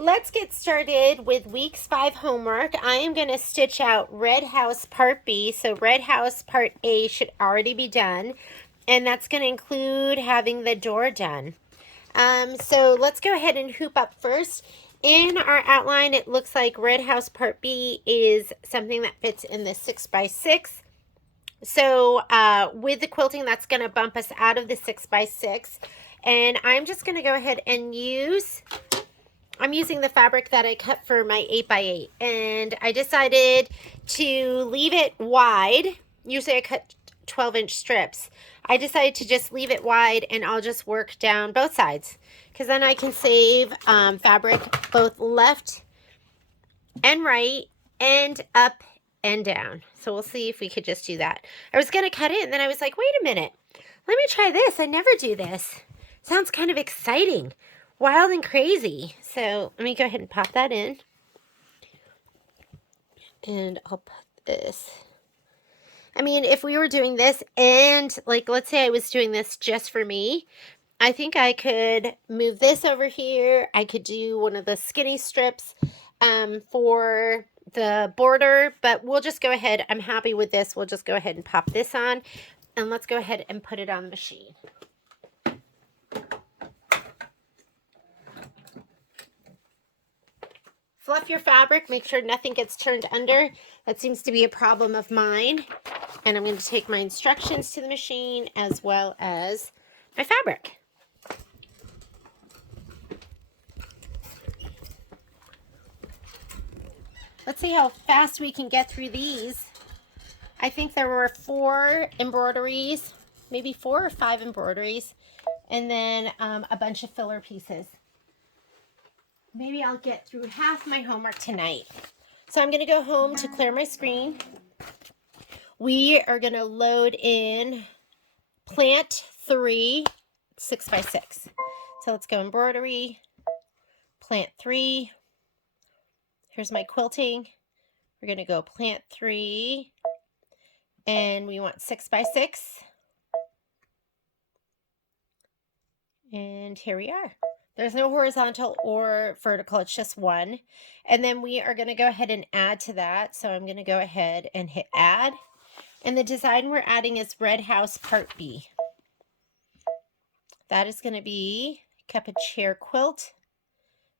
let's get started with week 5 homework. I am going to stitch out Red House Part B. So Red House Part A should already be done. And that's going to include having the door done. So let's go ahead and hoop up first. In our outline, it looks like Red House Part B is something that fits in the 6x6. So with the quilting, that's going to bump us out of the 6x6. And I'm just going to go ahead and I'm using the fabric that I cut for my 8x8. And I decided to leave it wide. Usually I cut 12-inch strips. I decided to just leave it wide, and I'll just work down both sides, because then I can save fabric both left and right and up and down. So we'll see if we could just do that. I was going to cut it, and then I was like, wait a minute. Let me try this. I never do this. Sounds kind of exciting. Wild and crazy. So let me go ahead and pop that in. And I'll put this. I mean, if we were doing this and, like, let's say I was doing this just for me, I think I could move this over here. I could do one of the skinny strips for the border, but we'll just go ahead. I'm happy with this. We'll just go ahead and pop this on, and let's go ahead and put it on the machine. Fluff your fabric. Make sure nothing gets turned under. That seems to be a problem of mine. And I'm going to take my instructions to the machine as well as my fabric. Let's see how fast we can get through these. I think there were 4 embroideries, maybe 4 or 5 embroideries, and then a bunch of filler pieces. Maybe I'll get through half my homework tonight. So I'm going to go home to clear my screen. We are going to load in plant 3, 6x6. So let's go embroidery, plant 3. Here's my quilting. We're going to go plant 3, and we want 6x6. And here we are. There's no horizontal or vertical, it's just one. And then we are going to go ahead and add to that. So I'm going to go ahead and hit add. And the design we're adding is Red House Part B. That is going to be cup and chair quilt,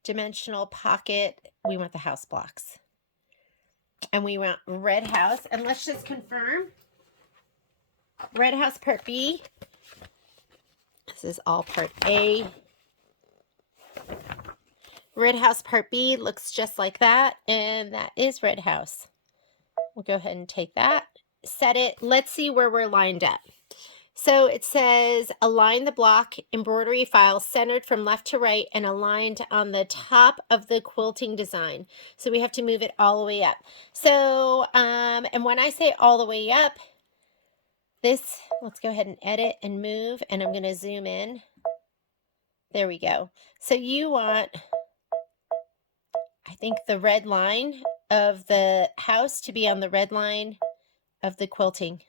dimensional pocket. We want the house blocks. And we want Red House. And let's just confirm. Red House Part B. This is all Part A. Red House Part B looks just like that, and that is Red House. We'll go ahead and take that, set it. Let's see where we're lined up. So it says align the block embroidery file centered from left to right and aligned on the top of the quilting design. So we have to move it all the way up. So, and when I say all the way up, let's go ahead and edit and move, and I'm going to zoom in. There we go. So you want, I think, the red line of the house to be on the red line of the quilting.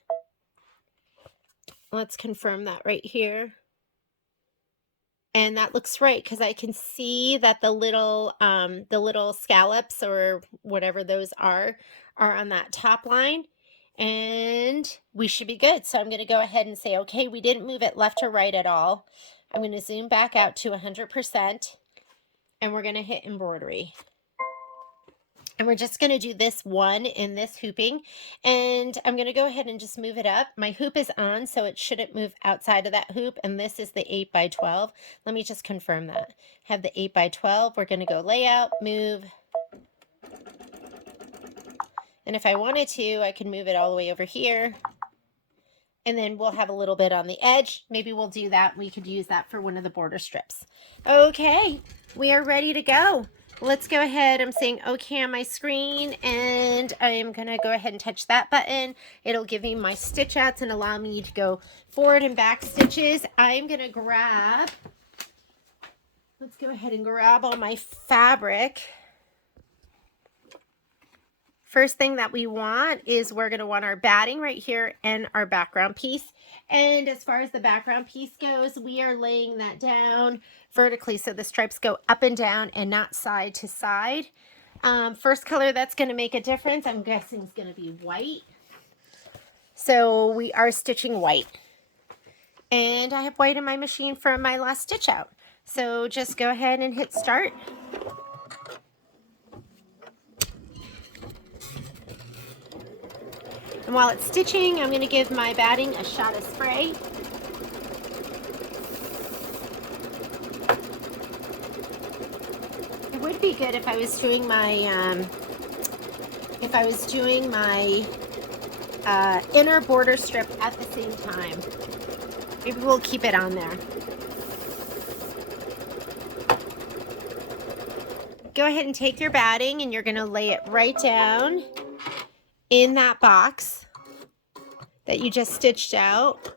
Let's confirm that right here. And that looks right, because I can see that the little scallops or whatever those are on that top line. And we should be good. So I'm going to go ahead and say, okay, we didn't move it left or right at all. I'm going to zoom back out to 100%, and we're going to hit embroidery. And we're just going to do this one in this hooping, and I'm going to go ahead and just move it up. My hoop is on, so it shouldn't move outside of that hoop, and this is the 8x12. Let me just confirm that. Have the 8x12. We're going to go layout, move. And if I wanted to, I can move it all the way over here. And then we'll have a little bit on the edge. Maybe we'll do that. We could use that for one of the border strips. Okay, we are ready to go. Let's go ahead. I'm saying okay on my screen, and I am going to go ahead and touch that button. It'll give me my stitch outs and allow me to go forward and back stitches. I'm going to let's go ahead and grab all my fabric First thing that we want is we're going to want our batting right here and our background piece. And as far as the background piece goes, we are laying that down vertically so the stripes go up and down and not side to side. First color that's going to make a difference, I'm guessing, is going to be white. So we are stitching white. And I have white in my machine from my last stitch out. So just go ahead and hit start. And while it's stitching, I'm going to give my batting a shot of spray. It would be good if I was doing my inner border strip at the same time. Maybe we'll keep it on there. Go ahead and take your batting and you're going to lay it right down in that box that you just stitched out.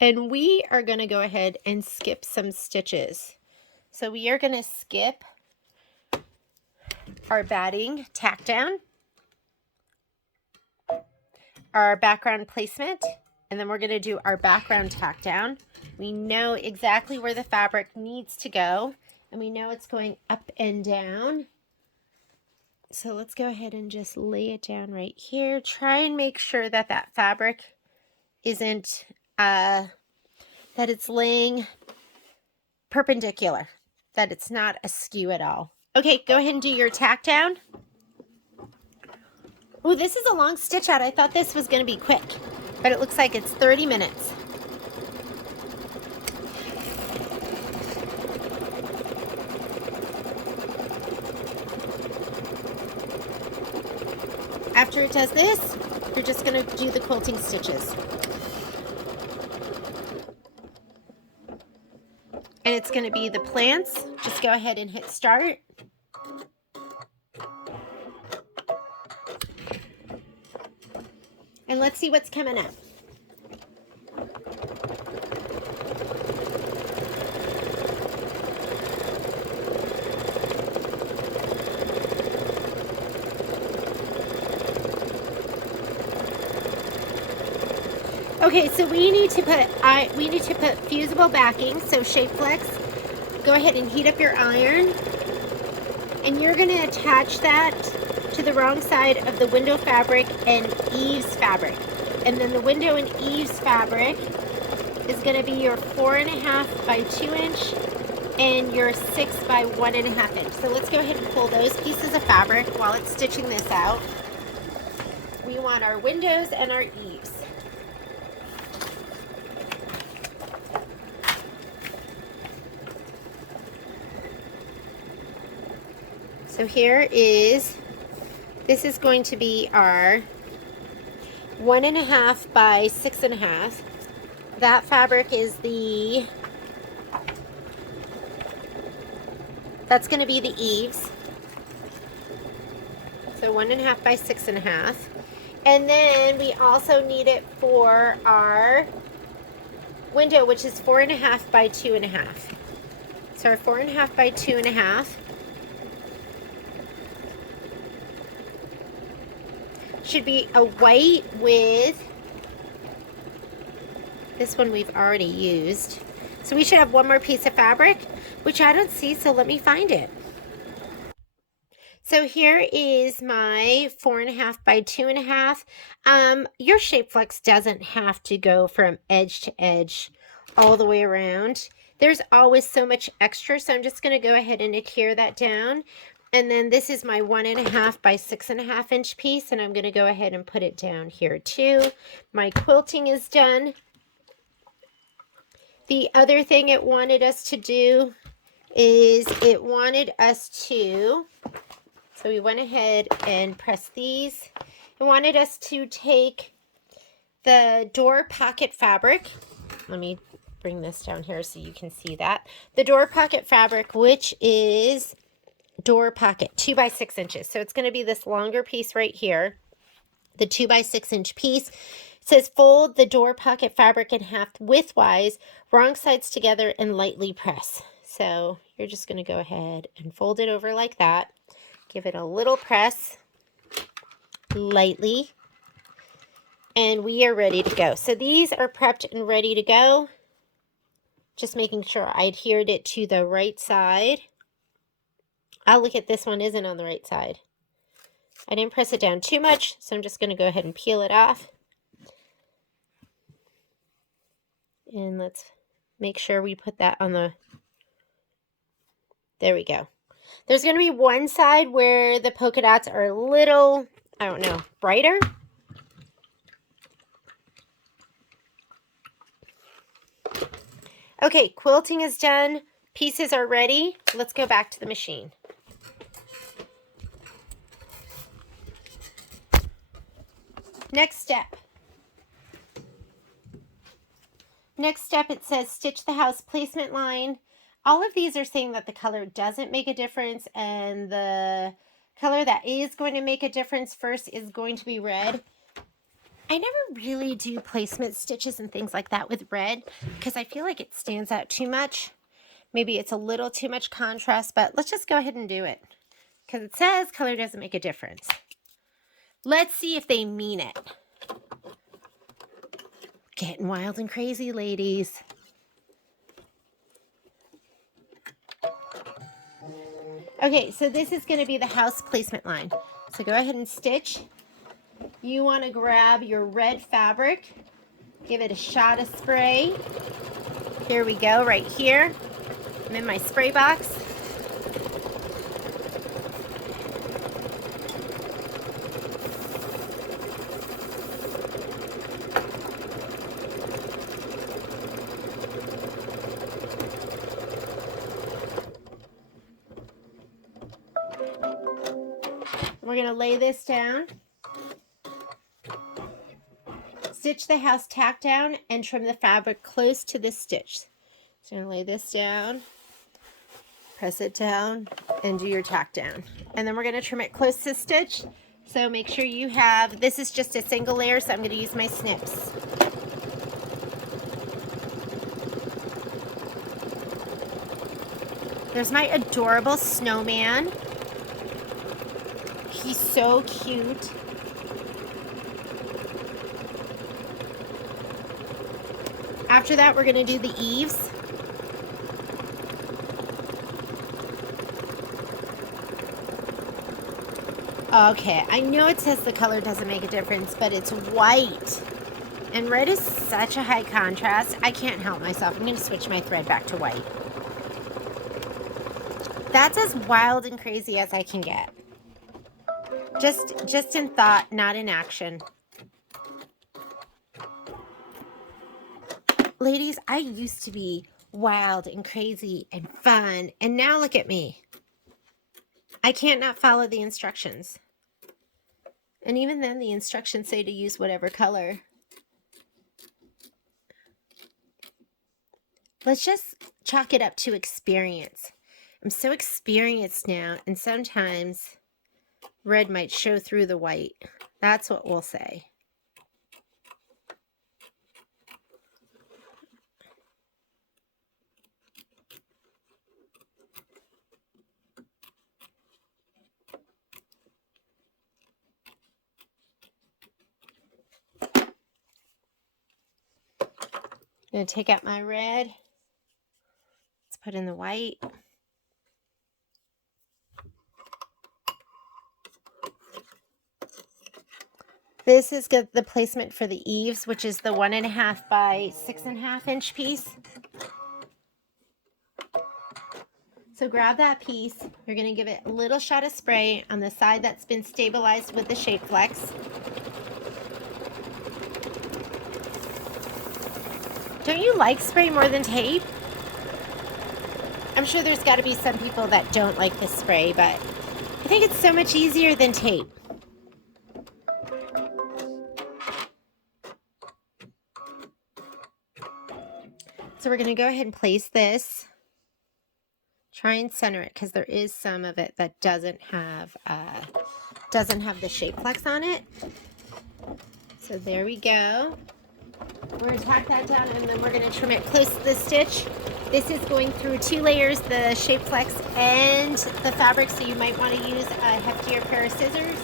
And we are going to go ahead and skip some stitches. So we are going to skip our batting tack down, our background placement, and then we're going to do our background tack down. We know exactly where the fabric needs to go, and we know it's going up and down. So let's go ahead and just lay it down right here. Try and make sure that that fabric isn't, that it's laying perpendicular, that it's not askew at all. Okay, go ahead and do your tack down. Oh, this is a long stitch out. I thought this was going to be quick, but it looks like it's 30 minutes. After it does this, you're just going to do the quilting stitches. And it's going to be the plants. Just go ahead and hit start. And let's see what's coming up. Okay, so we need to put fusible backing, so shape flex. Go ahead and heat up your iron, and you're going to attach that to the wrong side of the window fabric and Eaves fabric. And then the window and Eaves fabric is going to be your 4.5 by 2 inch and your 6 by 1.5 inch. So let's go ahead and pull those pieces of fabric while it's stitching this out. We want our windows and our Eaves. So this is going to be our 1.5 by 6.5. That fabric is that's going to be the Eaves. So 1.5 by 6.5. And then we also need it for our window, which is 4.5 by 2.5. So our 4.5 by 2.5. Should be a white with, this one we've already used. So we should have one more piece of fabric, which I don't see, so let me find it. So here is my 4.5 by 2.5. Your shape flex doesn't have to go from edge to edge all the way around. There's always so much extra, so I'm just going to go ahead and adhere that down. And then this is my 1.5 by 6.5 inch piece, and I'm going to go ahead and put it down here too. My quilting is done. The other thing it wanted us to do is so we went ahead and pressed these. It wanted us to take the door pocket fabric. Let me bring this down here so you can see that. The door pocket fabric, which is door pocket 2 by 6 inches. So it's going to be this longer piece right here, the 2 by 6 inch piece. It says fold the door pocket fabric in half widthwise, wrong sides together, and lightly press. So you're just going to go ahead and fold it over like that. Give it a little press. lightly. And we are ready to go. So these are prepped and ready to go. Just making sure I adhered it to the right side. I'll look at this one isn't on the right side. I didn't press it down too much, so I'm just going to go ahead and peel it off. And let's make sure we put that on the... There we go. There's going to be one side where the polka dots are a little, I don't know, brighter. Okay, quilting is done. Pieces are ready. Let's go back to the machine. Next step. Next step, it says stitch the house placement line. All of these are saying that the color doesn't make a difference, and the color that is going to make a difference first is going to be red. I never really do placement stitches and things like that with red because I feel like it stands out too much. Maybe it's a little too much contrast, but let's just go ahead and do it because it says color doesn't make a difference. Let's see if they mean it. Getting wild and crazy, ladies. Okay, so this is going to be the house placement line. So go ahead and stitch. You want to grab your red fabric, give it a shot of spray. Here we go, right here. I'm in my spray box. We're going to lay this down. Stitch the house tack down and trim the fabric close to the stitch. So I'm going to lay this down, press it down, and do your tack down. And then we're going to trim it close to the stitch. So make sure you have, this is just a single layer, so I'm going to use my snips. There's my adorable snowman. He's so cute. After that, we're going to do the eaves. Okay, I know it says the color doesn't make a difference, but it's white. And red is such a high contrast, I can't help myself. I'm going to switch my thread back to white. That's as wild and crazy as I can get. Just in thought, not in action. Ladies, I used to be wild and crazy and fun, and now look at me. I can't not follow the instructions. And even then, the instructions say to use whatever color. Let's just chalk it up to experience. I'm so experienced now, and sometimes red might show through the white. That's what we'll say. I'm going to take out my red. Let's put in the white. This is the placement for the eaves, which is the 1.5 by 6.5 inch piece. So grab that piece. You're going to give it a little shot of spray on the side that's been stabilized with the Shape Flex. Don't you like spray more than tape? I'm sure there's got to be some people that don't like this spray, but I think it's so much easier than tape. So we're going to go ahead and place this. Try and center it because there is some of it that doesn't have the Shape Flex on it. So there we go. We're going to tack that down and then we're going to trim it close to the stitch. This is going through 2 layers, the Shape Flex and the fabric, so you might want to use a heftier pair of scissors.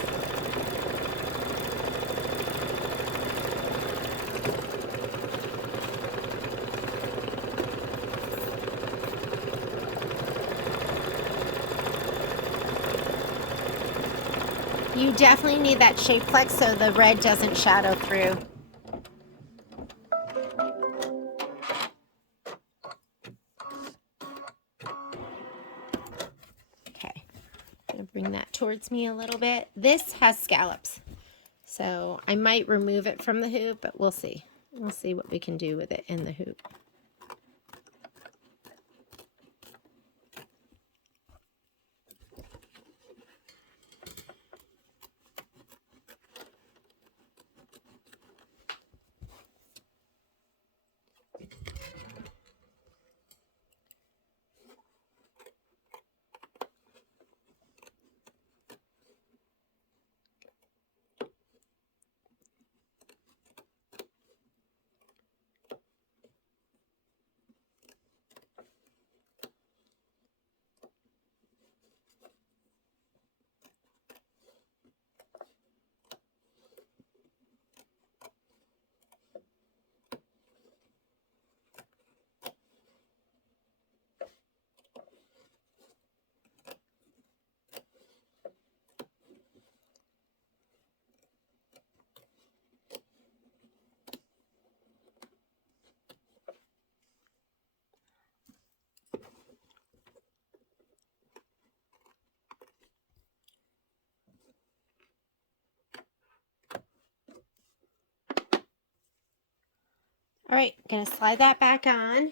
You definitely need that shape flex so the red doesn't shadow through. Okay, I'm gonna bring that towards me a little bit. This has scallops, so I might remove it from the hoop, but we'll see. We'll see what we can do with it in the hoop. All right, gonna slide that back on.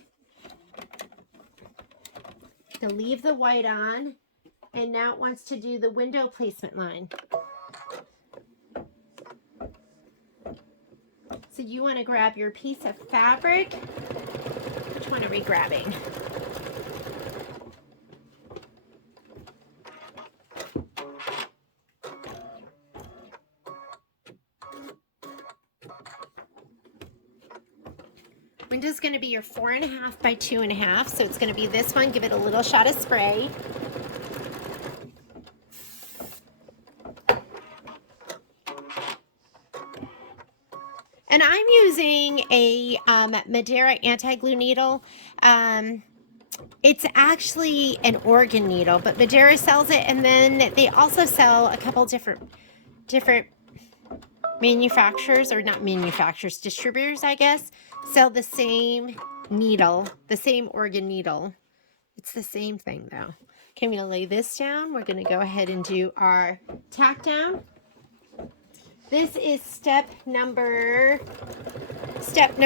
Gonna leave the white on, and now it wants to do the window placement line. So you want to grab your piece of fabric. Which one are we grabbing? Window's going to be your 4.5 by 2.5, so it's going to be this one. Give it a little shot of spray. And I'm using a Madeira anti-glue needle. It's actually an organ needle, but Madeira sells it, and then they also sell a couple different manufacturers, or not manufacturers, distributors, I guess, sell the same needle, the same organ needle. It's the same thing though. Okay, I'm gonna lay this down. We're gonna go ahead and do our tack down. This is step number 6. Step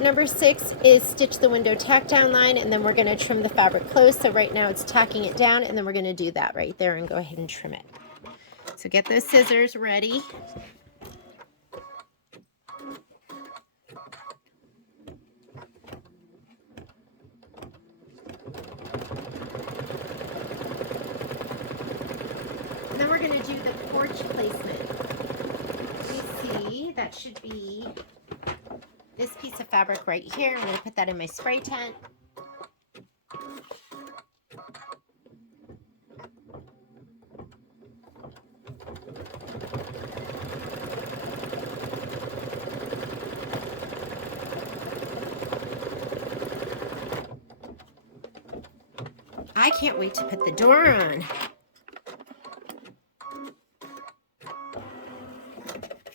number 6 is stitch the window tack down line, and then we're gonna trim the fabric close. So right now it's tacking it down, and then we're gonna do that right there and go ahead and trim it. So get those scissors ready. And then we're going to do the porch placement. You see, that should be this piece of fabric right here. I'm going to put that in my spray tent. I can't wait to put the door on.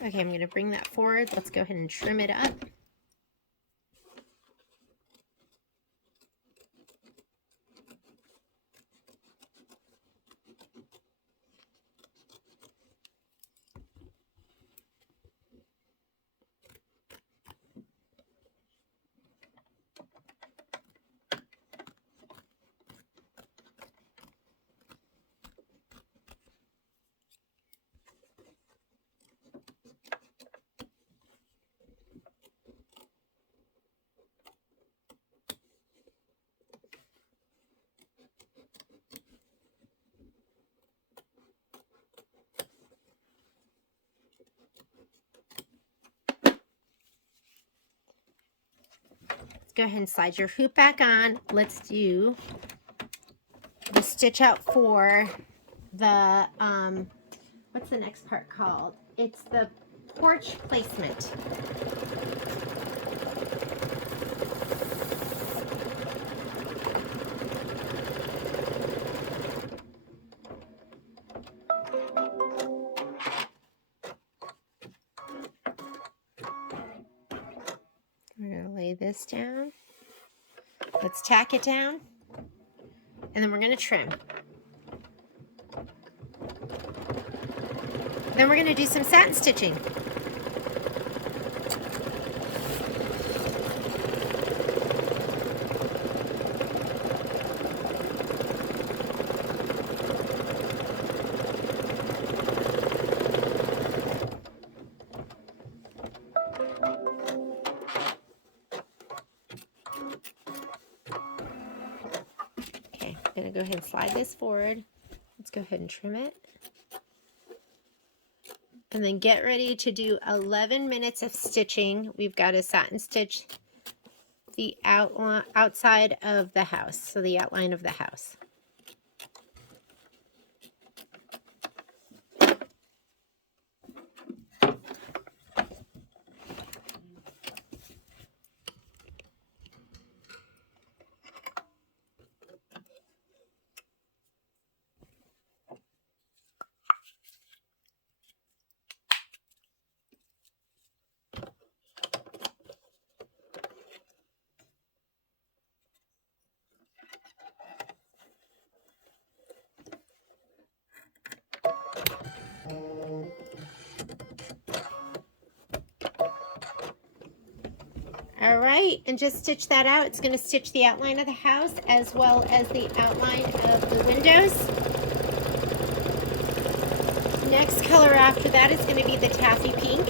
Okay, I'm going to bring that forward. Let's go ahead and trim it up. Go ahead and slide your hoop back on. Let's do the stitch out for the, what's the next part called? It's the porch placement. this down. Let's tack it down. And then we're going to trim. Then we're going to do some satin stitching. Okay, I'm going to go ahead and slide this forward. Let's go ahead and trim it. And then get ready to do 11 minutes of stitching. We've got to satin stitch the outside of the house, so the outline of the house. All right, and just stitch that out. It's going to stitch the outline of the house as well as the outline of the windows. Next color after that is going to be the taffy pink.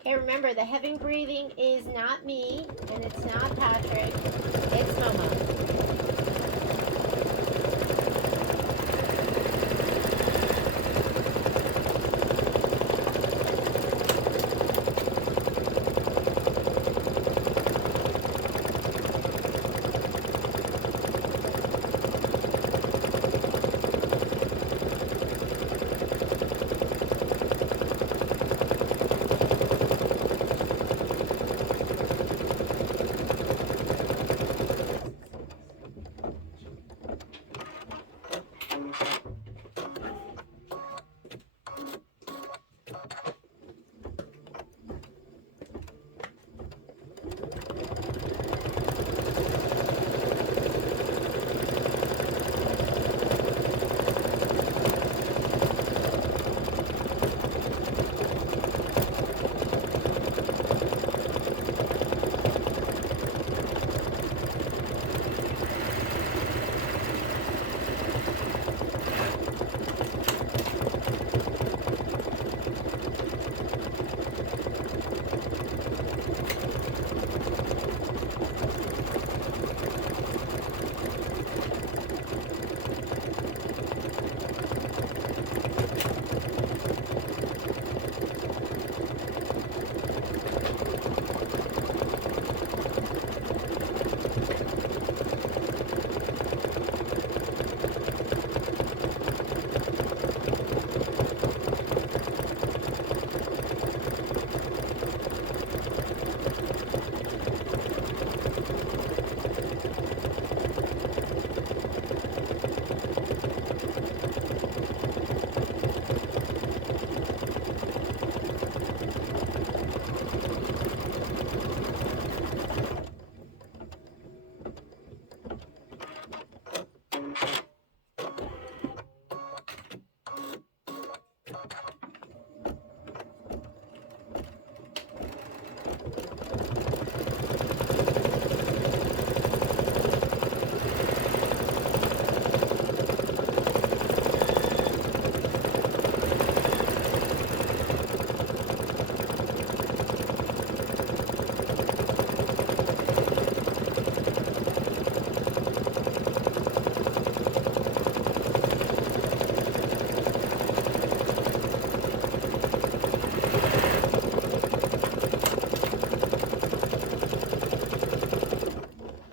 Okay, remember the heavy breathing is not me and it's not Patrick, it's Momo.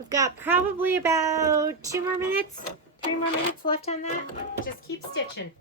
Got probably about 2 more minutes, 3 more minutes left on that. Just keep stitching.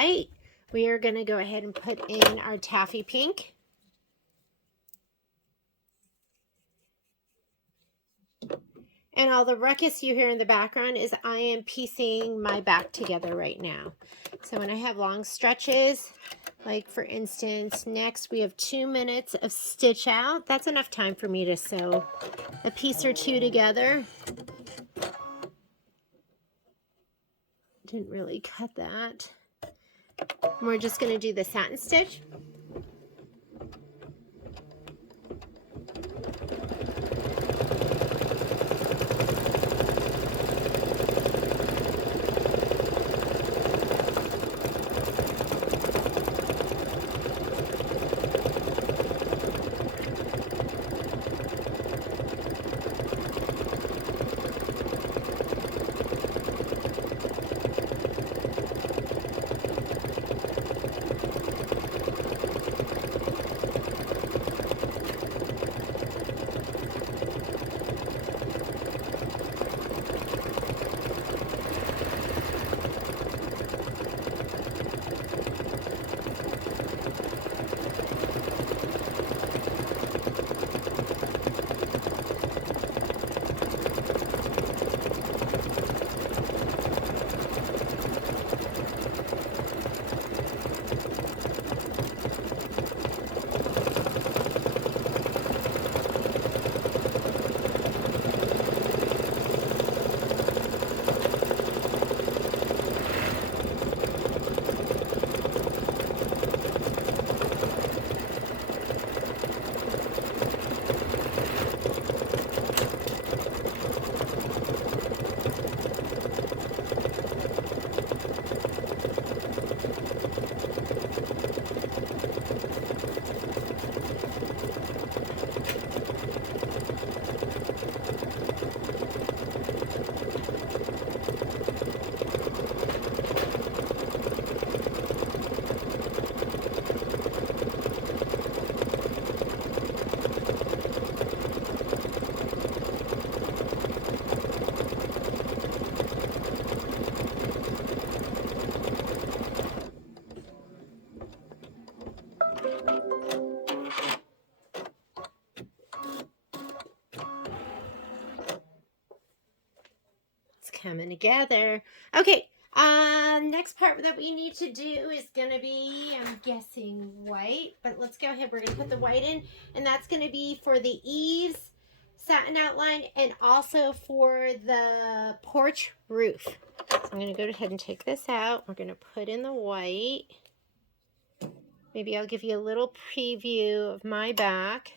white, we are going to go ahead and put in our taffy pink. And all the ruckus you hear in the background is I am piecing my back together right now. So when I have long stretches, like for instance, next we have 2 minutes of stitch out. That's enough time for me to sew a piece or two together. Didn't really cut that. And we're just going to do the satin stitch. Coming together. Okay, next part that we need to do is going to be, I'm guessing white, but let's go ahead. We're going to put the white in, and that's going to be for the Eaves satin outline and also for the porch roof. So I'm going to go ahead and take this out. We're going to put in the white. Maybe I'll give you a little preview of my back.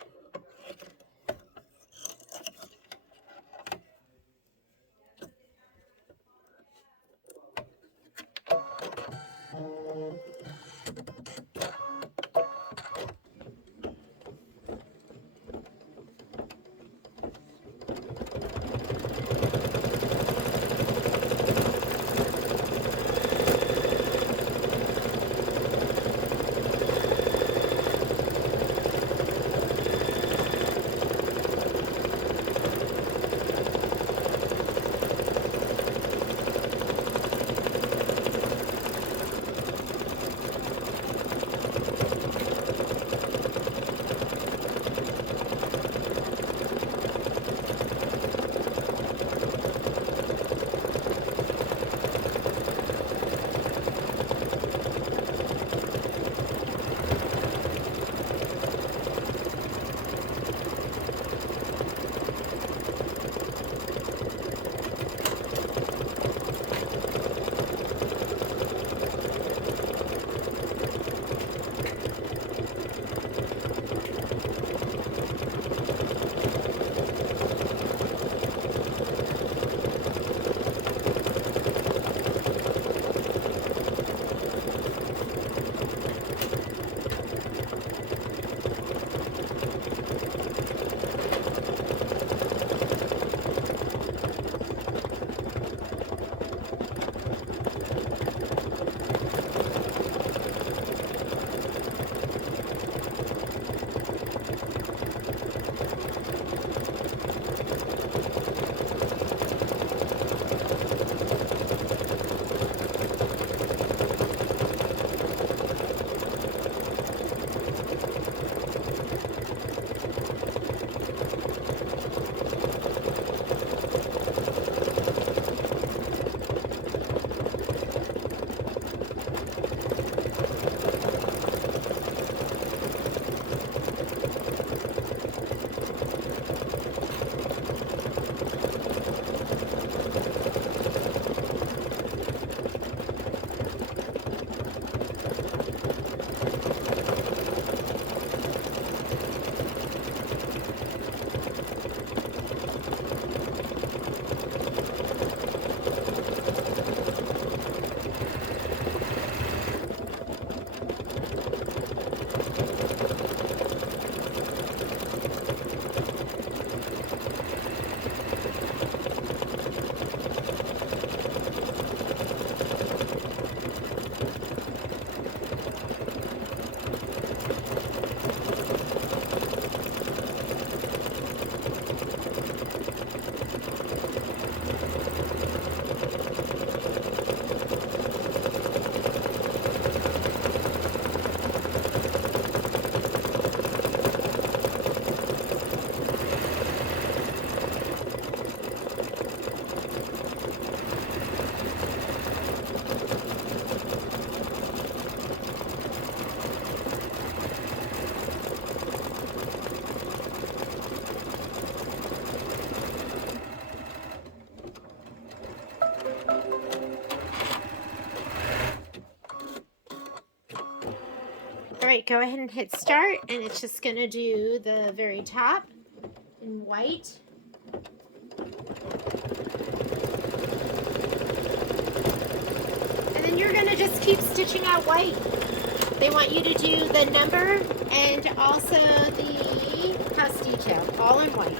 go ahead and hit start, and it's just going to do the very top in white. And then you're going to just keep stitching out white. They want you to do the number and also the house detail, all in white.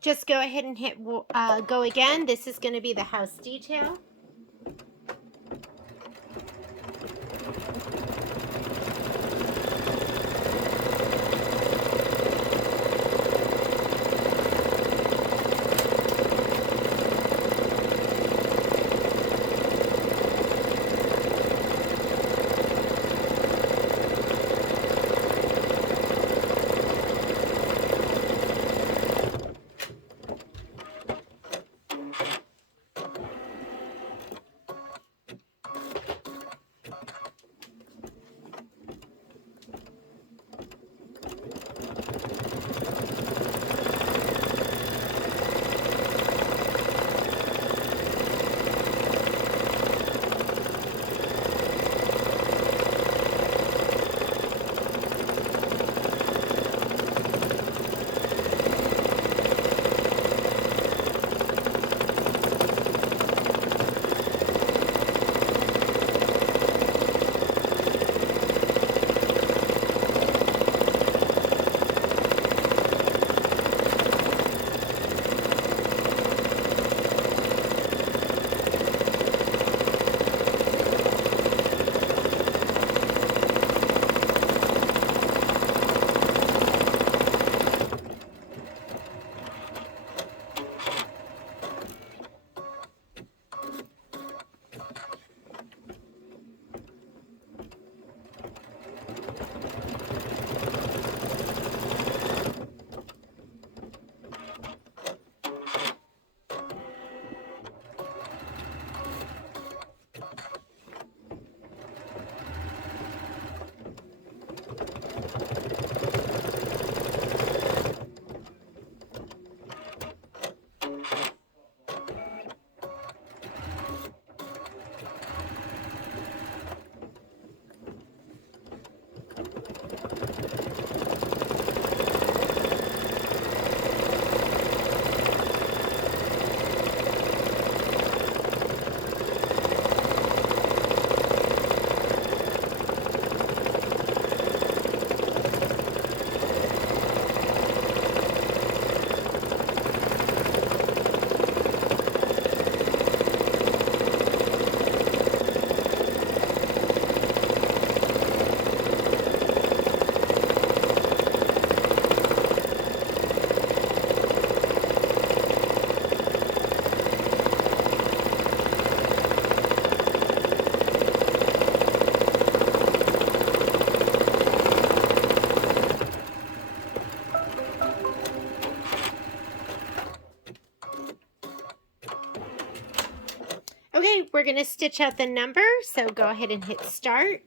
Just go ahead and hit go again. This is going to be the house detail. Okay, we're going to stitch out the number, so go ahead and hit start.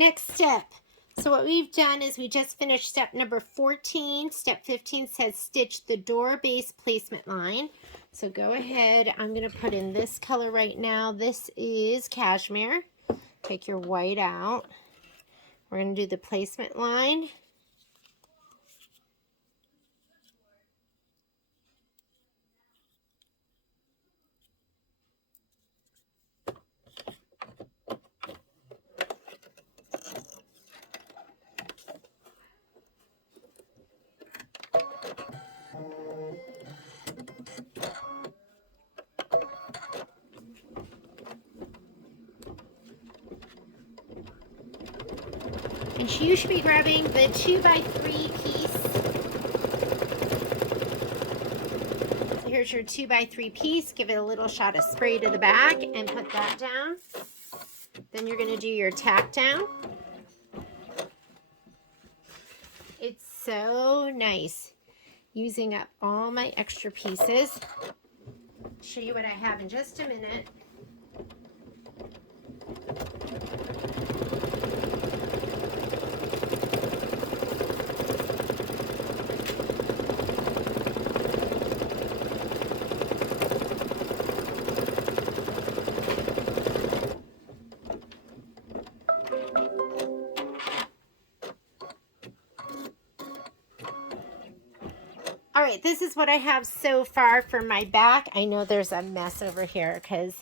Next step. So what we've done is we just finished step number 14. Step 15 says stitch the door base placement line. So go ahead. I'm going to put in this color right now. This is cashmere. Take your white out. We're going to do the placement line. And you should be grabbing the 2x3 piece. So here's your 2x3 piece. Give it a little shot of spray to the back and put that down. Then you're going to do your tack down. It's so nice using up all my extra pieces. I'll show you what I have in just a minute. All right, this is what I have so far for my back. I know there's a mess over here because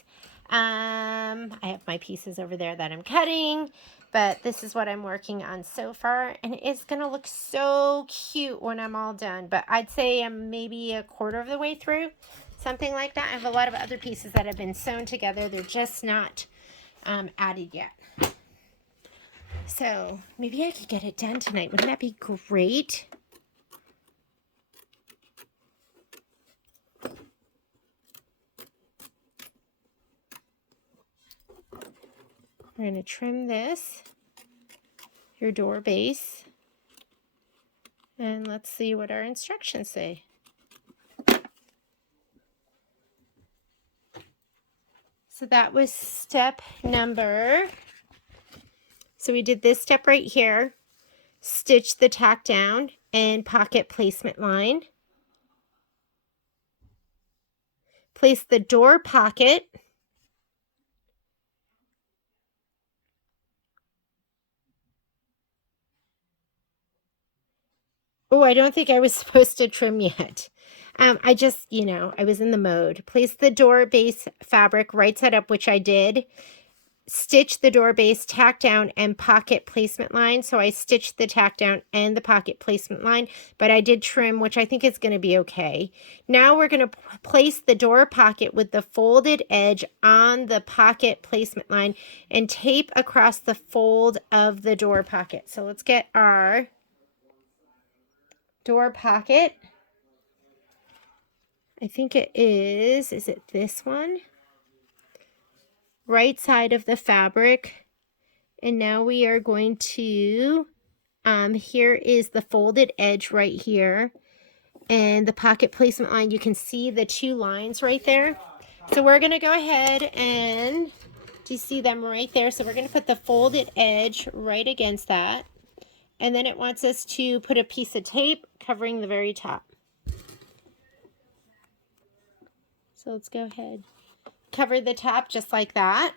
I have my pieces over there that I'm cutting, but this is what I'm working on so far, and it's going to look so cute when I'm all done, but I'd say I'm maybe a quarter of the way through, something like that. I have a lot of other pieces that have been sewn together. They're just not added yet. So maybe I could get it done tonight. Wouldn't that be great? We're going to trim this, your door base, and let's see what our instructions say. So that was step number, so we did this step right here, stitch the tack down and pocket placement line. Place the door pocket. Oh, I don't think I was supposed to trim yet. I just, I was in the mode. Place the door base fabric right side up, which I did. Stitch the door base, tack down, and pocket placement line. So I stitched the tack down and the pocket placement line, but I did trim, which I think is going to be okay. Now we're going to place the door pocket with the folded edge on the pocket placement line and tape across the fold of the door pocket. So let's get our door pocket. I think it is it this one? Right side of the fabric. And now we are going to, here is the folded edge right here. And the pocket placement line, you can see the two lines right there. So we're going to go ahead and, do you see them right there? So we're going to put the folded edge right against that. And then it wants us to put a piece of tape covering the very top. So let's go ahead. Cover the top just like that.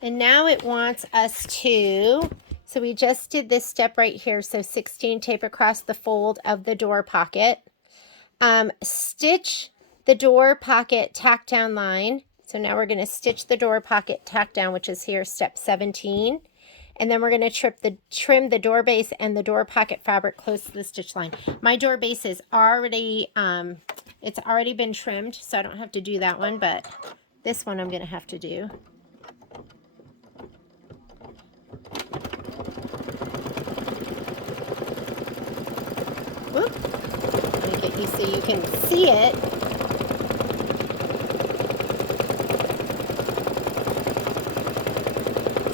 And now it wants us to, so we just did this step right here. So 16 tape across the fold of the door pocket. Stitch the door pocket tack down line. So now we're going to stitch the door pocket tack down, which is here, step 17. And then we're going to trim the door base and the door pocket fabric close to the stitch line. My door base is already, it's already been trimmed, so I don't have to do that one, but this one I'm going to have to do. Whoop. Let me get you so you can see it.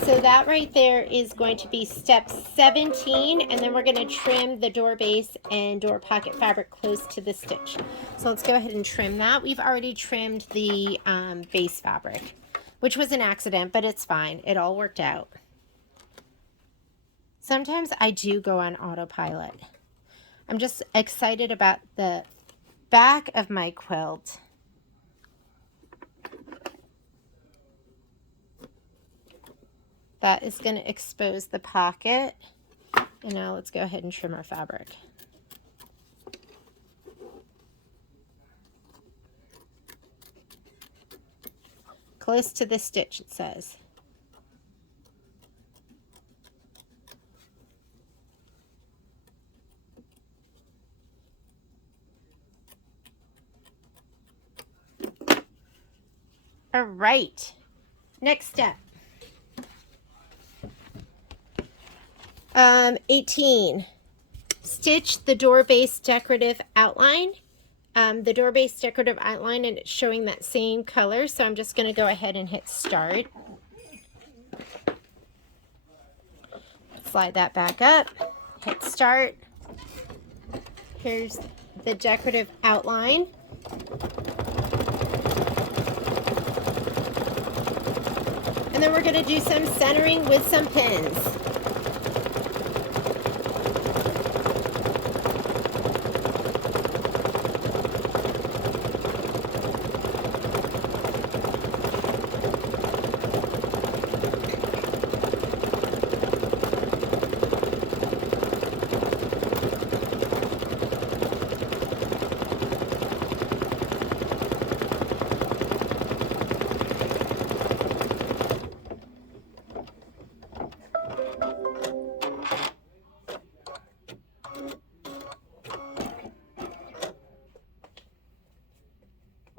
So that right there is going to be step 17, and then we're going to trim the door base and door pocket fabric close to the stitch. So let's go ahead and trim that. We've already trimmed the base fabric. which was an accident, but it's fine. It all worked out. Sometimes I do go on autopilot. I'm just excited about the back of my quilt. That is going to expose the pocket. And now let's go ahead and trim our fabric. Close to the stitch, it says. All right, next step. 18, stitch the door base decorative outline. The door base decorative outline, and it's showing that same color, so I'm just going to go ahead and hit start. Slide that back up, hit start. Here's the decorative outline. And then we're going to do some centering with some pins.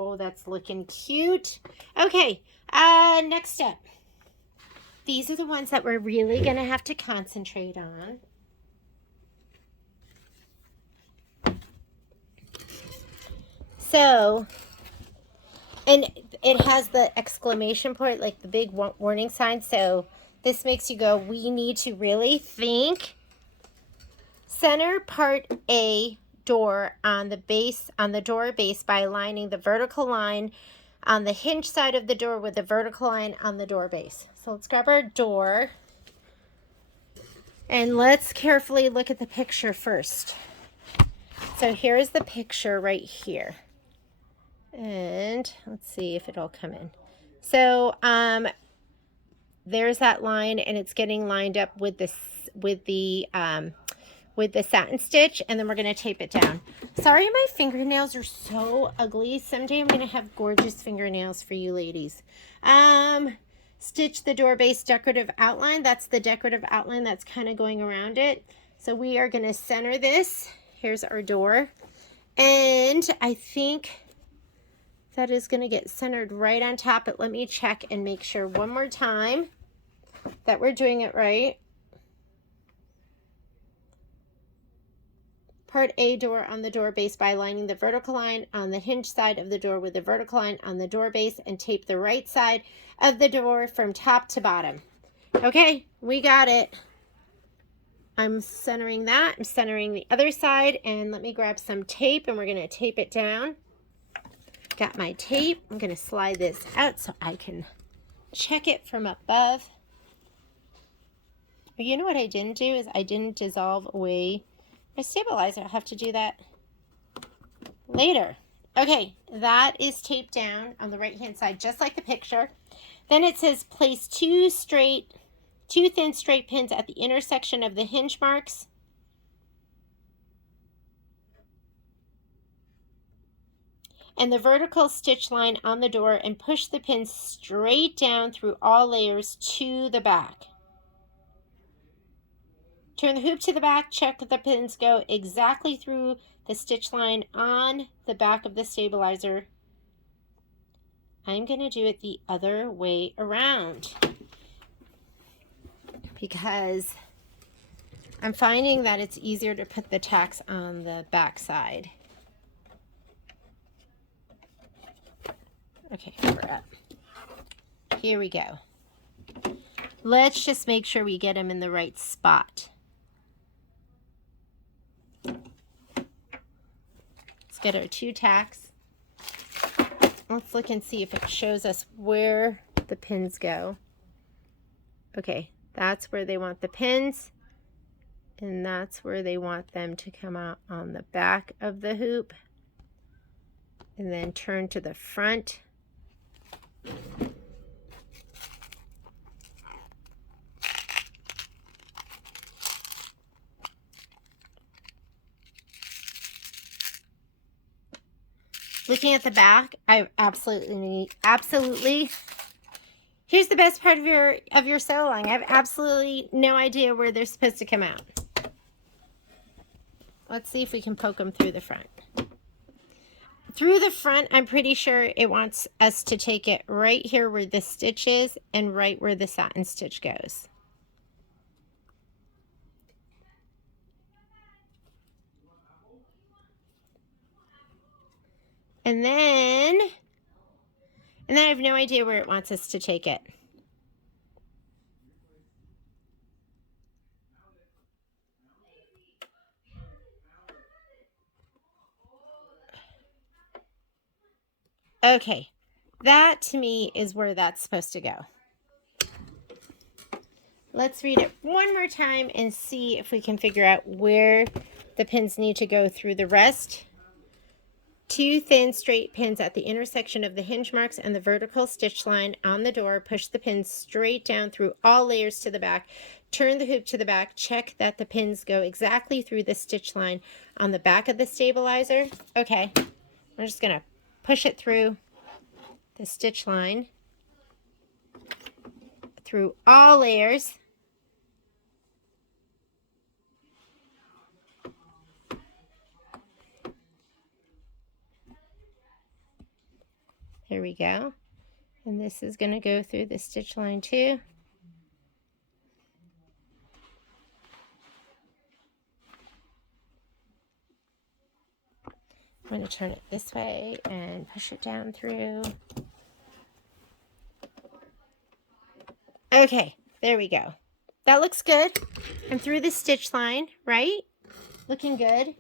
Oh, that's looking cute. Okay, next step. These are the ones that we're really going to have to concentrate on. So, and it has the exclamation point, like the big warning sign. So this makes you go, we need to really think. Center part A door on the base, on the door base, by aligning the vertical line on the hinge side of the door with the vertical line on the door base. So let's grab our door and let's carefully look at the picture first. So here's the picture right here. And let's see if it'll come in. So there's that line, and it's getting lined up with this with the satin stitch, and then we're going to tape it down. Sorry, my fingernails are so ugly. Someday I'm going to have gorgeous fingernails for you ladies. Stitch the door base decorative outline. That's the decorative outline that's kind of going around it. So we are going to center this. Here's our door. And I think that is going to get centered right on top. But let me check and make sure one more time that we're doing it right. Part A door on the door base by aligning the vertical line on the hinge side of the door with the vertical line on the door base, and tape the right side of the door from top to bottom. Okay, we got it. I'm centering that. I'm centering the other side, and let me grab some tape, and we're going to tape it down. Got my tape. I'm going to slide this out so I can check it from above. You know what I didn't do is I didn't dissolve away my stabilizer. I'll have to do that later. Okay, that is taped down on the right hand side, just like the picture. Then it says place two thin straight pins at the intersection of the hinge marks. And the vertical stitch line on the door, and push the pins straight down through all layers to the back. Turn the hoop to the back, check that the pins go exactly through the stitch line on the back of the stabilizer. I'm going to do it the other way around because I'm finding that it's easier to put the tacks on the back side. Okay, we're up. Here we go. Let's just make sure we get them in the right spot. Let's get our two tacks. Let's look and see if it shows us where the pins go. Okay, that's where they want the pins, and that's where they want them to come out on the back of the hoop, and then turn to the front. Looking at the back, I absolutely, here's the best part of your sew along. I have absolutely no idea where they're supposed to come out. Let's see if we can poke them through the front. Through the front, I'm pretty sure it wants us to take it right here where the stitch is and right where the satin stitch goes. And then I have no idea where it wants us to take it. Okay, that to me is where that's supposed to go. Let's read it one more time and see if we can figure out where the pins need to go through the rest. 2 thin straight pins at the intersection of the hinge marks and the vertical stitch line on the door. Push the pins straight down through all layers to the back. Turn the hoop to the back. Check that the pins go exactly through the stitch line on the back of the stabilizer. Okay, I'm just going to push it through the stitch line through all layers. There we go. And this is going to go through the stitch line too. I'm going to turn it this way and push it down through. Okay, there we go. That looks good. I'm through the stitch line, right? Looking good.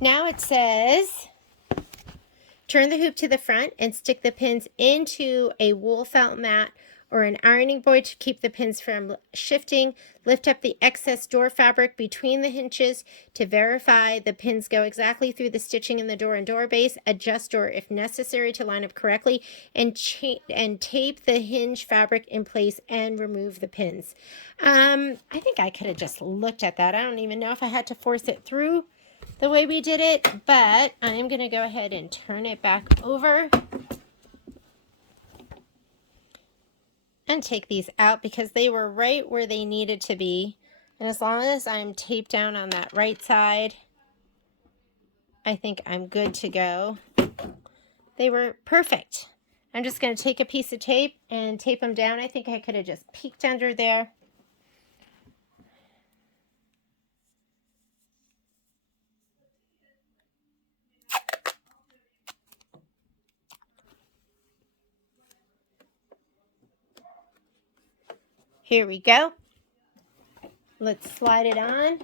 Now it says, turn the hoop to the front and stick the pins into a wool felt mat or an ironing board to keep the pins from shifting. Lift up the excess door fabric between the hinges to verify the pins go exactly through the stitching in the door and door base. Adjust door if necessary to line up correctly, and tape the hinge fabric in place and remove the pins. I think I could have just looked at that. I don't even know if I had to force it through the way we did it, but I'm going to go ahead and turn it back over and take these out because they were right where they needed to be. And as long as I'm taped down on that right side, I think I'm good to go. They were perfect. I'm just going to take a piece of tape and tape them down. I think I could have just peeked under there. Here we go. Let's slide it on.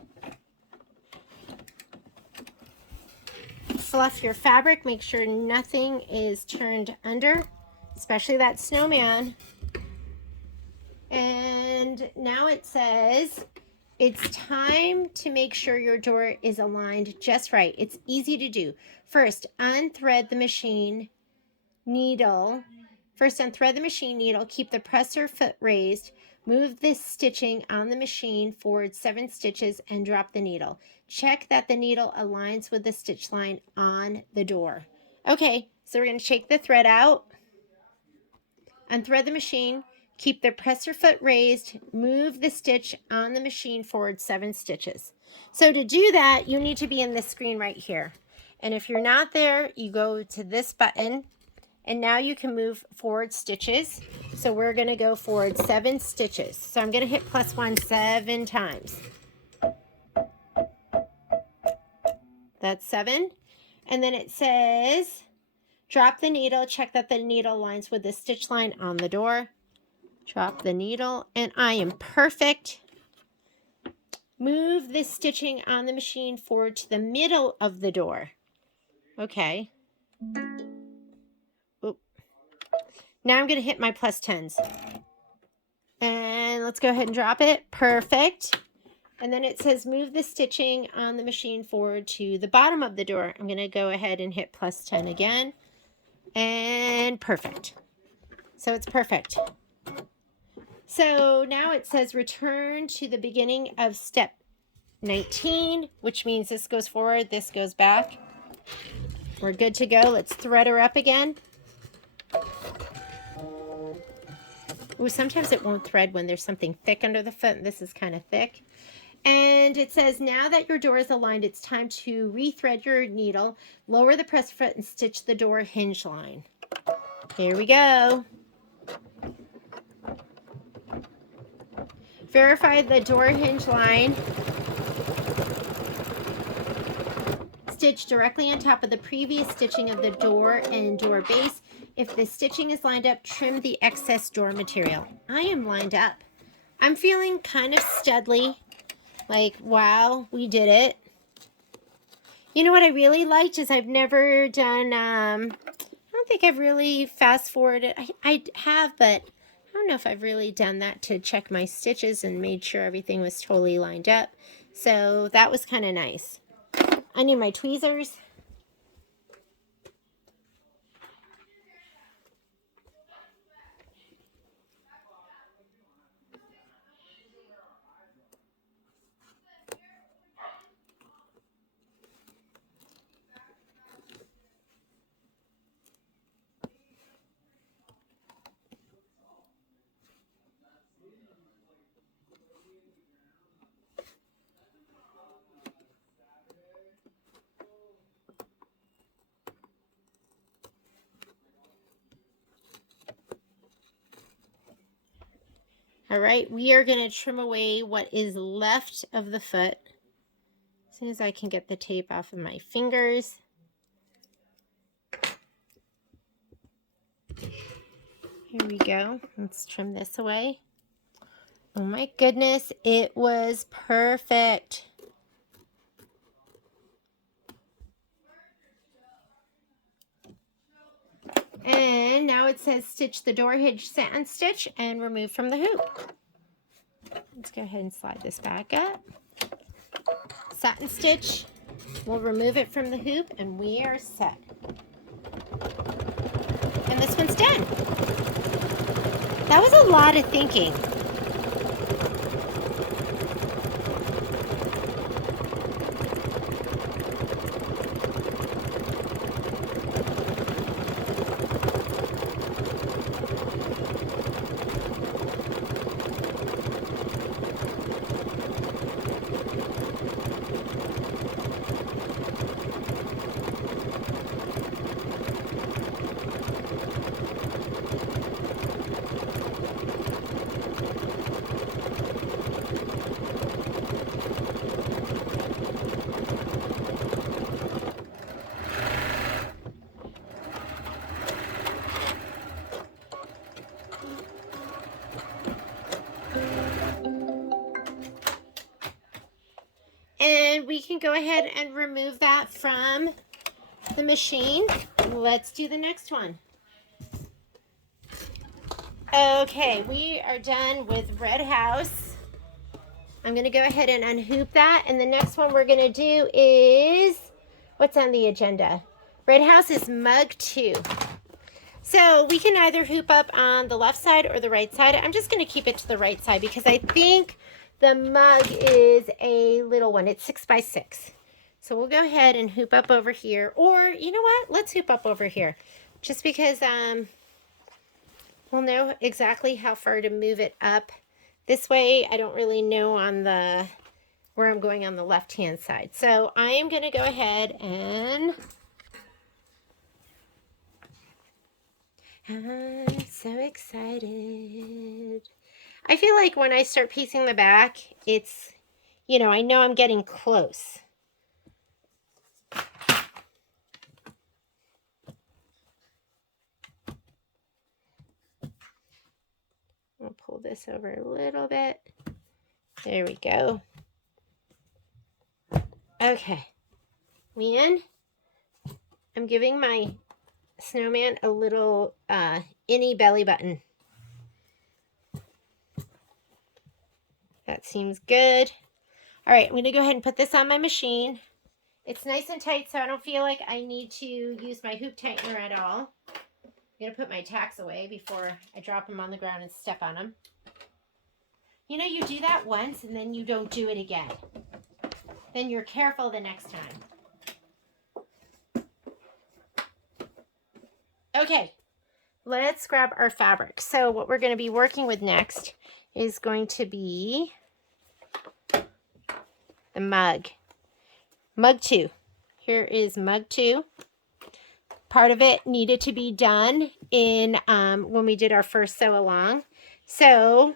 Fluff your fabric. Make sure nothing is turned under, especially that snowman. And now it says it's time to make sure your door is aligned just right. It's easy to do. First, unthread the machine needle. Keep the presser foot raised. Move this stitching on the machine forward 7 stitches and drop the needle. Check that the needle aligns with the stitch line on the door. Okay, so we're going to shake the thread out. Unthread the machine. Keep the presser foot raised. Move the stitch on the machine forward 7 stitches. So to do that, you need to be in this screen right here. And if you're not there, you go to this button. And now you can move forward stitches. So we're going to go forward 7 stitches. So I'm going to hit +1 7 times. That's 7. And then it says, drop the needle. Check that the needle aligns with the stitch line on the door. Drop the needle. And I am perfect. Move this stitching on the machine forward to the middle of the door. Okay. Oop. Now I'm going to hit my plus 10s. And let's go ahead and drop it. Perfect. And then it says move the stitching on the machine forward to the bottom of the door. I'm going to go ahead and hit plus 10 again. And perfect. So it's perfect. So now it says return to the beginning of step 19, which means this goes forward, this goes back. We're good to go. Let's thread her up again. Ooh, sometimes it won't thread when there's something thick under the foot, and this is kind of thick. And it says, now that your door is aligned, it's time to rethread your needle, lower the press foot, and stitch the door hinge line. Here we go. Verify the door hinge line. Stitch directly on top of the previous stitching of the door and door base. If the stitching is lined up, trim the excess door material. I am lined up. I'm feeling kind of studly. Like, wow, we did it. You know what I really liked is I've never done, I don't think I've really fast forwarded. I have, but I don't know if I've really done that to check my stitches and made sure everything was totally lined up. So that was kind of nice. I need my tweezers. All right, we are going to trim away what is left of the foot. As soon as I can get the tape off of my fingers. Here we go. Let's trim this away. Oh my goodness, it was perfect. And now it says stitch the door hinge satin stitch and remove from the hoop. Let's go ahead and slide this back up. Satin stitch. We'll remove it from the hoop and we are set. And this one's done. That was a lot of thinking. And we can go ahead and remove that from the machine. Let's do the next one. Okay, we are done with Red House. I'm going to go ahead and unhoop that. And the next one we're going to do is, what's on the agenda? Red House is Mug 2. So we can either hoop up on the left side or the right side. I'm just going to keep it to the right side because I think the mug is a little one. It's 6 by 6. So we'll go ahead and hoop up over here. Or, you know what? Let's hoop up over here. Just because we'll know exactly how far to move it up. This way, I don't really know on the where I'm going on the left-hand side. So I am going to go ahead and... I'm so excited. I feel like when I start piecing the back, it's, you know I'm getting close. I'll pull this over a little bit. There we go. Okay. We in? I'm giving my snowman a little innie belly button. That seems good. All right, I'm going to go ahead and put this on my machine. It's nice and tight, so I don't feel like I need to use my hoop tightener at all. I'm going to put my tacks away before I drop them on the ground and step on them. You know, you do that once and then you don't do it again. Then you're careful the next time. Okay, let's grab our fabric. So what we're going to be working with next is going to be the mug. Mug 2. Here is mug 2. Part of it needed to be done in when we did our first sew along. So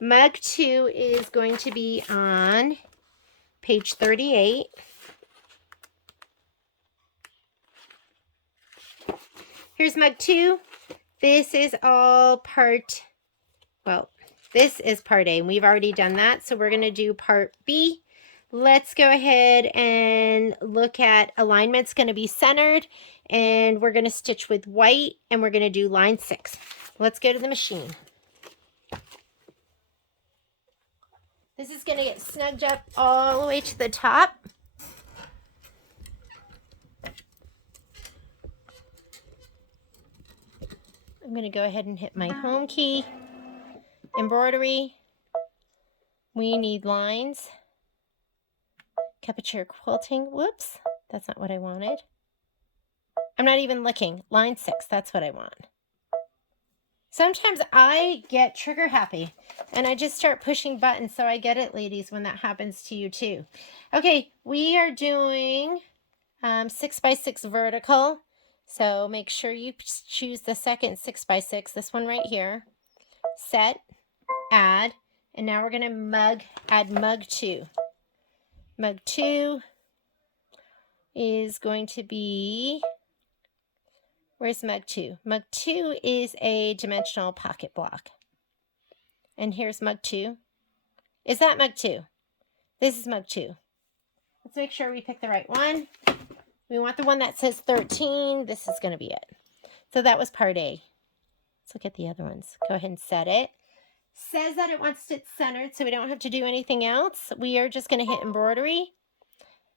mug 2 is going to be on page 38. Here's mug 2. This is all part, well, this is part A, and we've already done that. So we're going to do part B. Let's go ahead and look at alignment's going to be centered, and we're going to stitch with white, and we're going to do line 6. Let's go to the machine. This is going to get snugged up all the way to the top. I'm going to go ahead and hit my home key. Embroidery. We need lines. Capuchin quilting. Whoops, that's not what I wanted. I'm not even looking. Line 6, that's what I want. Sometimes I get trigger happy and I just start pushing buttons, so I get it, ladies, when that happens to you too. Okay, we are doing 6x6 vertical. So make sure you choose the second 6x6, this one right here. Set, add, and now we're going to add mug 2. Mug 2 is going to be, where's mug 2? Mug 2 is a dimensional pocket block. And here's mug 2. Is that mug 2? This is mug 2. Let's make sure we pick the right one. We want the one that says 13. This is going to be it. So that was part A. Let's look at the other ones. Go ahead and set it. Says that it wants it centered, so we don't have to do anything else. We are just going to hit embroidery.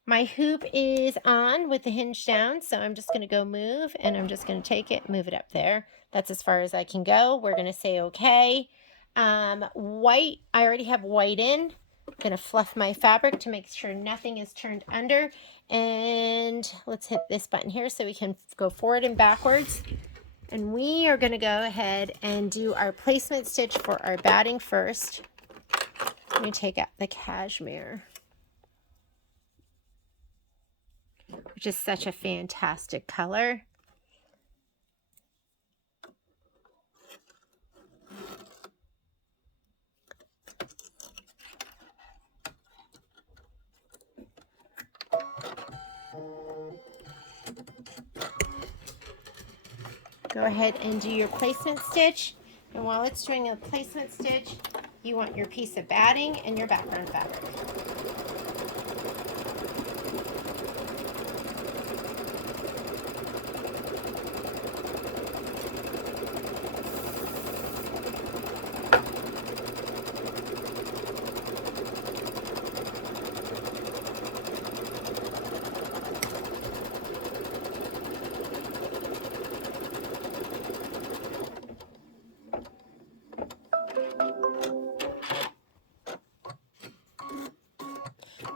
My hoop is on with the hinge down, so I'm just going to go move, and I'm just going to take it, move it up there. That's as far as I can go. We're going to say okay. White, I already have white in. I'm going to fluff my fabric to make sure nothing is turned under. And let's hit this button here so we can go forward and backwards. And we are going to go ahead and do our placement stitch for our batting first. Let me take out the cashmere, which is such a fantastic color. Go ahead and do your placement stitch. And while it's doing a placement stitch, you want your piece of batting and your background fabric.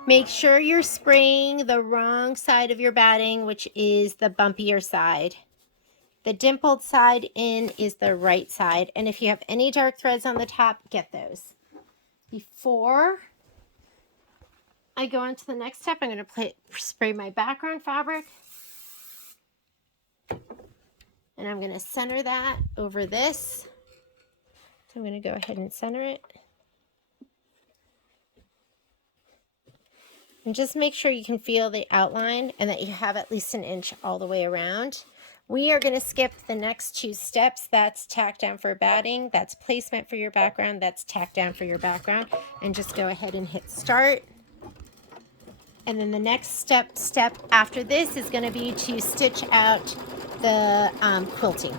Make sure you're spraying the wrong side of your batting, which is the bumpier side. The dimpled side in is the right side. And if you have any dark threads on the top, get those. Before I go on to the next step, I'm going to spray my background fabric. And I'm going to center that over this. So I'm going to go ahead and center it. And just make sure you can feel the outline and that you have at least an inch all the way around. We are going to skip the next 2 steps. That's tack down for batting. That's placement for your background. That's tack down for your background. And just go ahead and hit start. And then the next step after this is going to be to stitch out the quilting.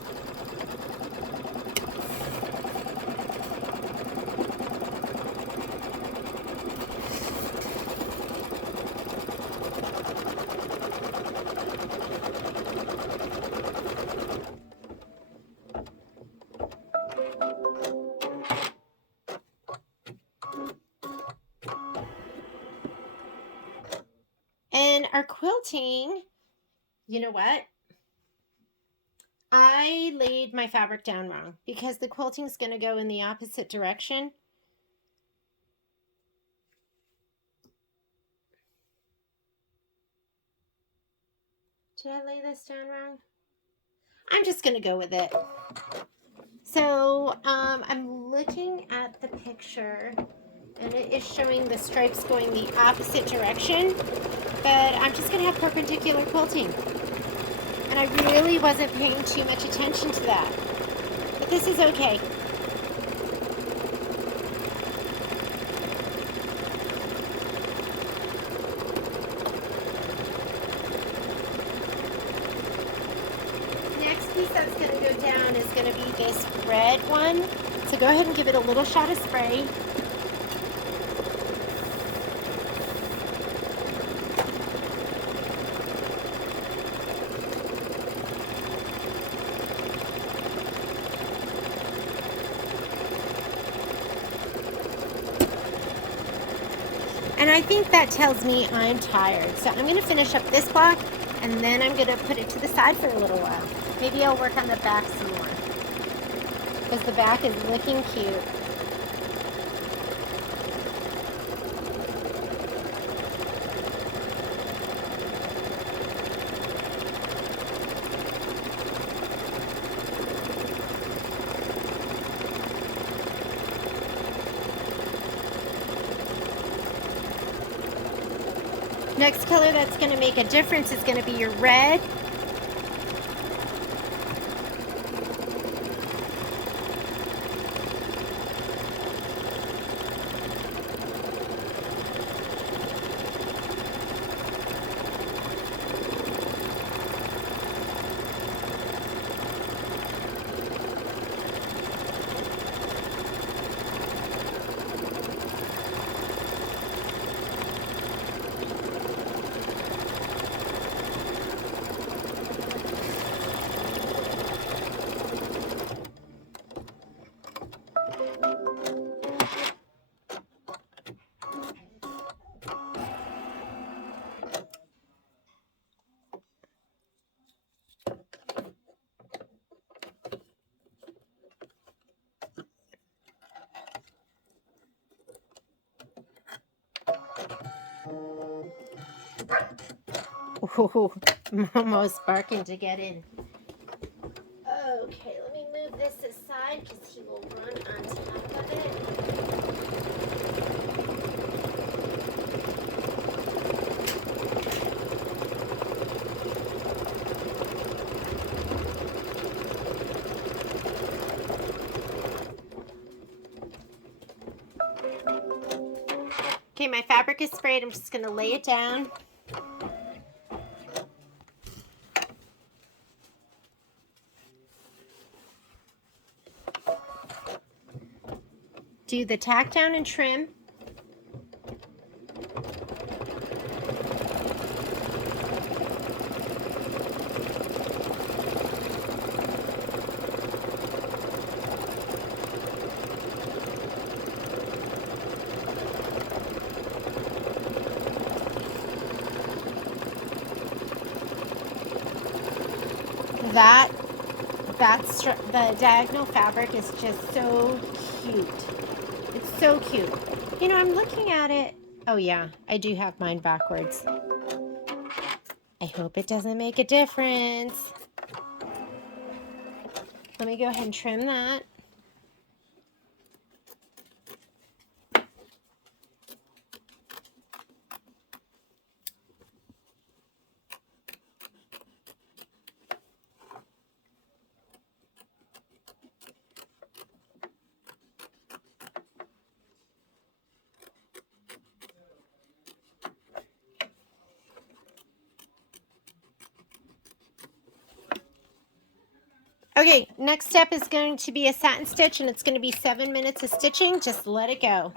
And our quilting, you know what? I laid my fabric down wrong because the quilting is going to go in the opposite direction. Did I lay this down wrong? I'm just going to go with it. So I'm looking at the picture and it is showing the stripes going the opposite direction, but I'm just going to have perpendicular quilting. And I really wasn't paying too much attention to that. But this is okay. Next piece that's going to go down is going to be this red one. So go ahead and give it a little shot of spray. And I think that tells me I'm tired. So I'm going to finish up this block and then I'm going to put it to the side for a little while. Maybe I'll work on the back some more because the back is looking cute. Next color that's going to make a difference is going to be your red. Ooh, Momo's barking to get in. Okay, let me move this aside because he will run on top of it. Okay, my fabric is sprayed. I'm just going to lay it down. Do the tack down and trim. The diagonal fabric is just so cute. It's so cute. You know, I'm looking at it. Oh yeah, I do have mine backwards. I hope it doesn't make a difference. Let me go ahead and trim that. Okay, next step is going to be a satin stitch, and it's going to be 7 minutes of stitching. Just let it go.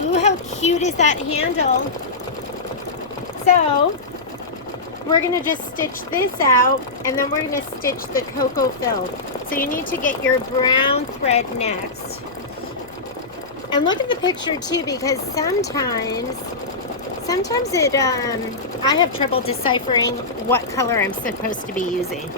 Ooh, how cute is that handle? So we're gonna just stitch this out, and then we're gonna stitch the cocoa filled. So you need to get your brown thread next. And look at the picture too, because sometimes it, I have trouble deciphering what color I'm supposed to be using.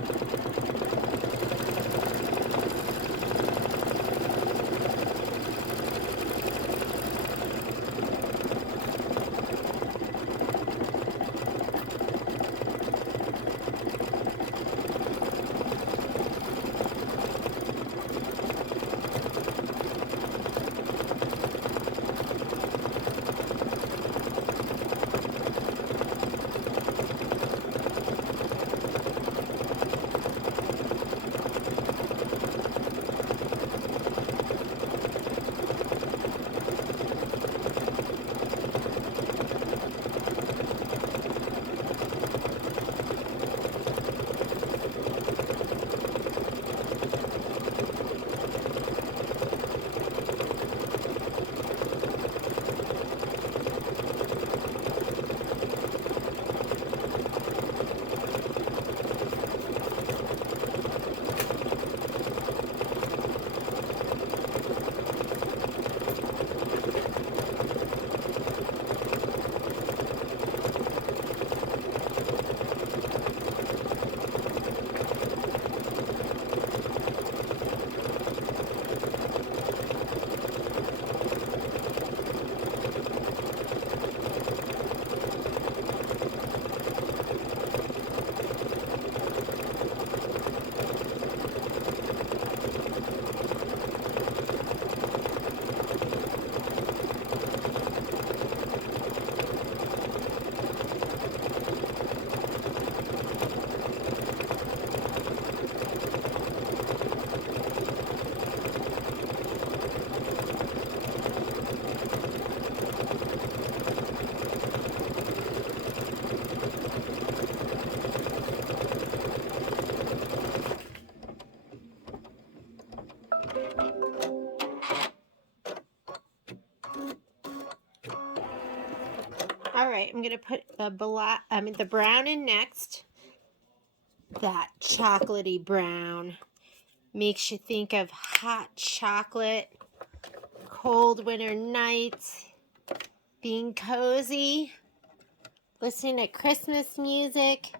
right, I'm gonna put the brown in next. That chocolatey brown makes you think of hot chocolate, cold winter nights, being cozy, listening to Christmas music.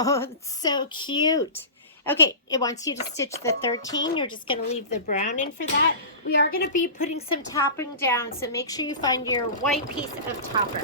Oh, it's so cute. Okay, it wants you to stitch the 13. You're just going to leave the brown in for that. We are going to be putting some topping down, so make sure you find your white piece of topper.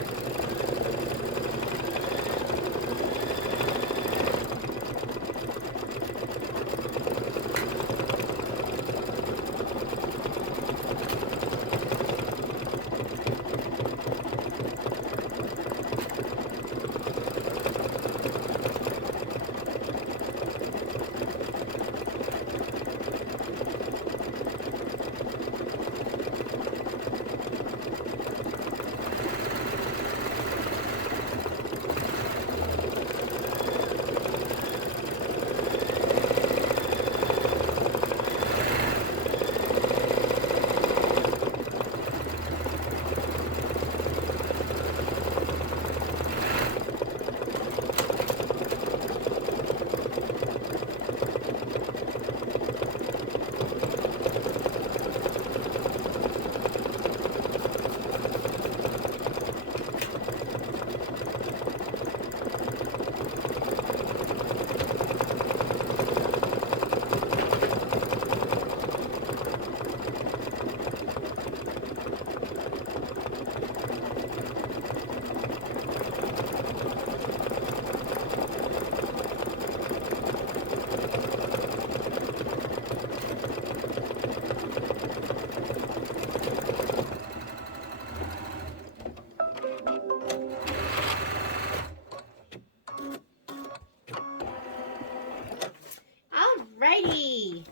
Alrighty.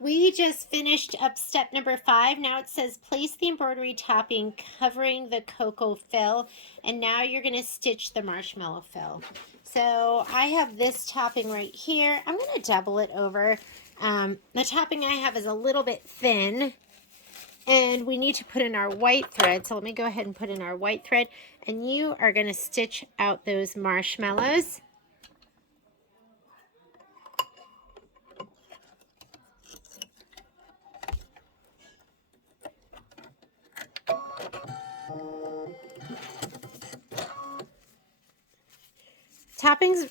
We just finished up step number 5. Now it says place the embroidery topping covering the cocoa fill, and now you're going to stitch the marshmallow fill. So I have this topping right here. I'm going to double it over. The topping I have is a little bit thin, and we need to put in our white thread. So let me go ahead and put in our white thread, and you are going to stitch out those marshmallows. Topping's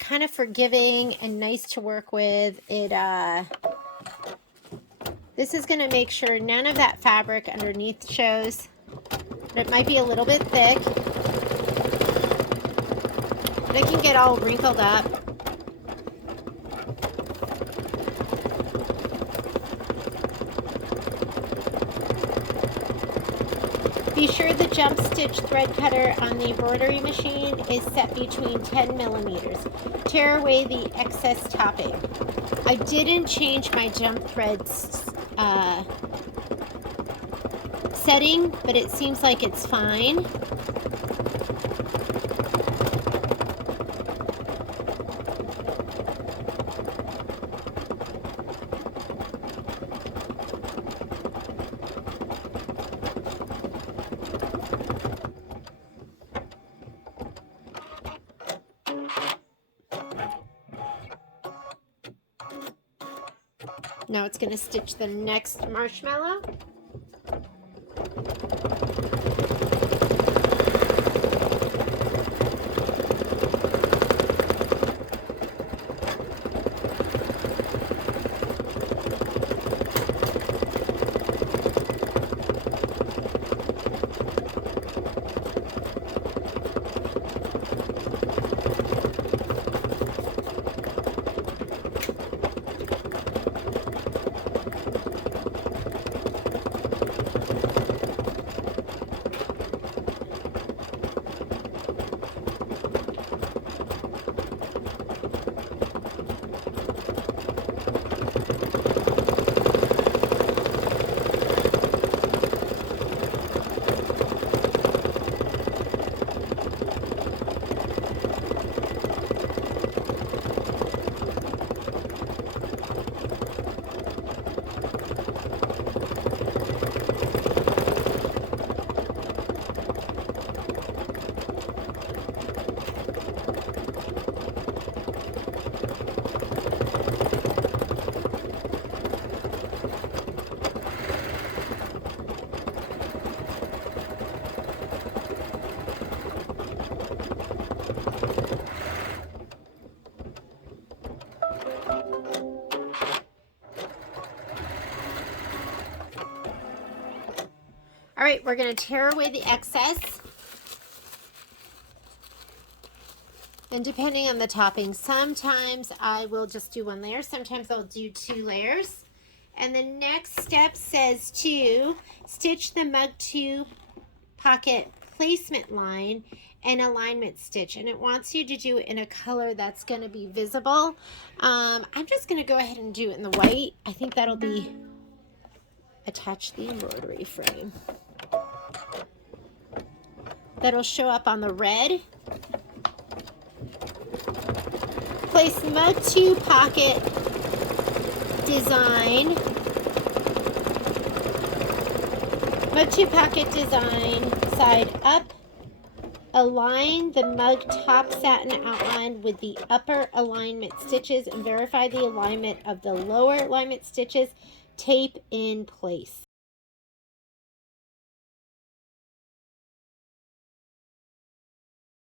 kind of forgiving and nice to work with. This is going to make sure none of that fabric underneath shows. But it might be a little bit thick. And it can get all wrinkled up. Be sure the jump stitch thread cutter on the embroidery machine is set between 10 millimeters. Tear away the excess topping. I didn't change my jump threads setting, but it seems like it's fine. Now it's going to stitch the next marshmallow. All right, we're going to tear away the excess. And depending on the topping, sometimes I will just do 1 layer. Sometimes I'll do 2 layers. And the next step says to stitch the mug 2 pocket placement line and alignment stitch. And it wants you to do it in a color that's going to be visible. I'm just going to go ahead and do it in the white. I think that'll be attach the embroidery frame. That'll show up on the red. Place mug 2 pocket design. Mug 2 pocket design side up. Align the mug top satin outline with the upper alignment stitches and verify the alignment of the lower alignment stitches. Tape in place.